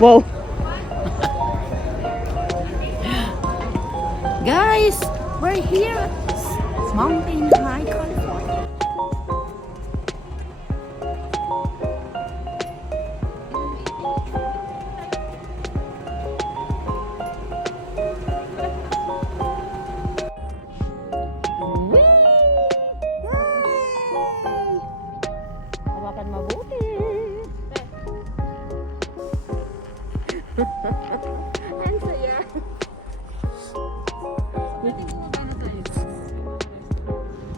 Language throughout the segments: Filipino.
Wow. Guys, we're here at Mountain High, California. Hawakan mabuti. Ang saya.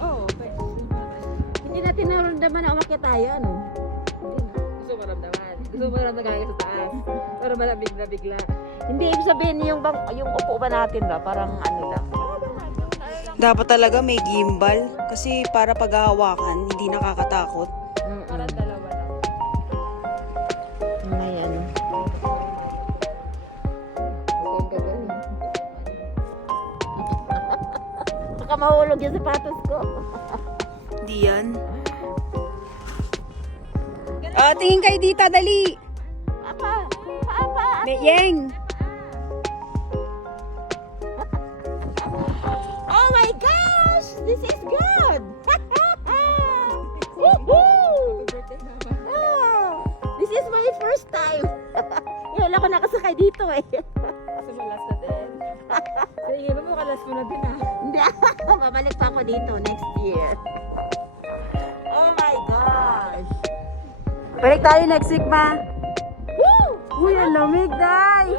Oo, Hindi natin naramdaman na umakyat tayo, ano? gusto mo ramdaman. Gusto mo ramdaman sa taas. Para malamig na bigla. Hindi, ibig sabihin yung upo ba natin ba? Parang ano lang. Dapat talaga may gimbal kasi para paghahawakan, hindi nakakatakot. Parang dalawa lang. Ayan. Saan ka dyan? Baka mahulog yung sapatos ko. Hindi yan. Tingin kay Dita, dali! Apa? Apa? Yeng! Oh my gosh! This is good! Woohoo! Ah, this is my first time. Wala ko nakasakay dito eh. Kasi malas na din. Sige, makalas mo na din ah. Hindi, babalik pa ako dito next year. Oh my gosh! Balik tayo next week, ma. Woo! Uy, ang lamig, day!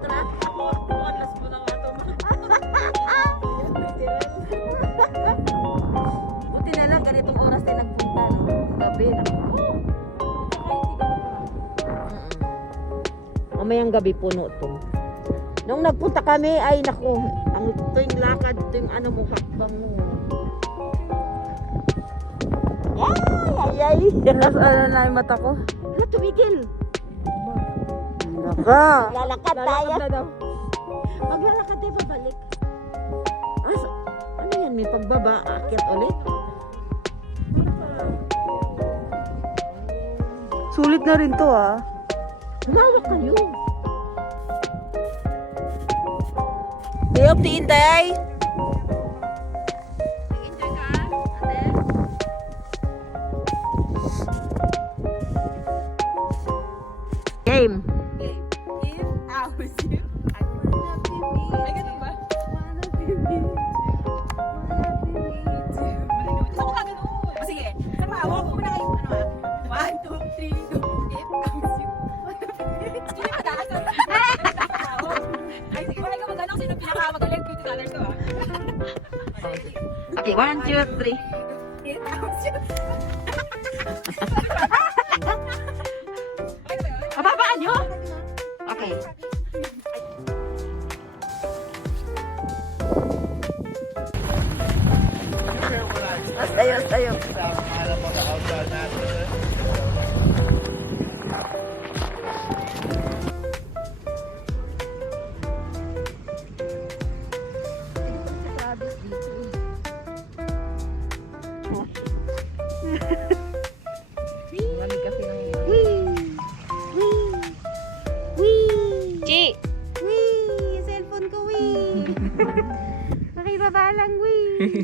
Makalas mo na nga ito. Buti na lang, ganitong oras tayo nagpunta, no? Gabi, Mamayang gabi puno to. Nung nagpunta kami, ay naku, ang tuwing lakad, tuwing ano mo, hakbang mo. Ay. Ano na yung mata ko? Ano, tumigil. Naka! Lalakad tayo. Lalakad na daw. Maglalakad tayo pabalik. Ano yan, may pagbaba, aakyat ulit. Sulit na rin to, ah. Lawak kayo. Day of the Inday! Enjoy ka, ate? Game. Babe, if I was you, I wanna be me. Ay, ganun ba? Wanna be me too. Wanna be me too. Gusto ko ka ganun. O sige, sama, hawak ko muna kayo. Ano ah? 1, 2, 3, go. If I was you, wanna be me too. Hindi mataas. Ay, sige, wala ka mag-ano. Sino pinakamagaling? $50 to ah. Okay, 1, 2, 3. If I was you. Mababaan nyo? Okay. Tayo, tayo. Malamig kasi ng iyo. Chi! Wee! Cellphone ko, wee! Nakibaba lang, wee!